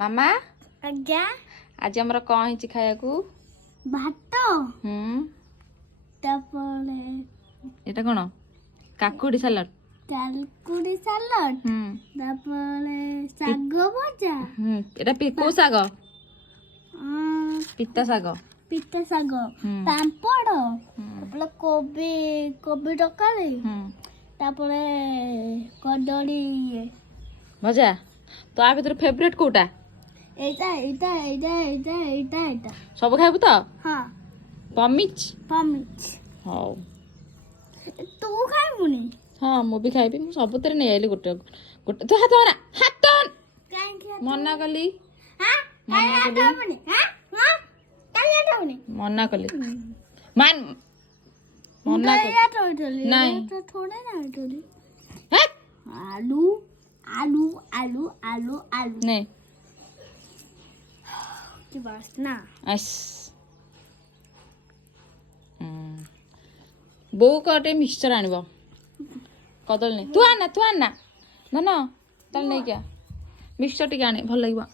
मामा आज्ञा आज हमर कौन हिची खाया को भात तापरे एटा कोन काकुडी सलाड काकुडी सलाड तापरे साग भजा एटा को साग पित्ता साग पापड़ तापरे कोबी कोबी तकारी तापरे कदली भजा तो आ भीतर फेवरेट कोटा एटा एटा एटा एटा एटा एटा सब खाइबु तो हां पमिच हां तू खाइबुनी हां मु भी खाइबी मु सब तरे नै आइली गोटे गोटे तो हाथ मारा हाथ काहे के मना कली हां काहे खाइबुनी हां हां काहे खाइबुनी मना कली मान मना कर नहीं तो थोड़े ना थोड़ी हैं आलू आलू आलू आलू आलू नहीं की वासना अस बो कटे मिक्सचर आनिबो कदल नहीं तू आना ना ना तल नहीं क्या मिक्सचर टिके आने भल लागबो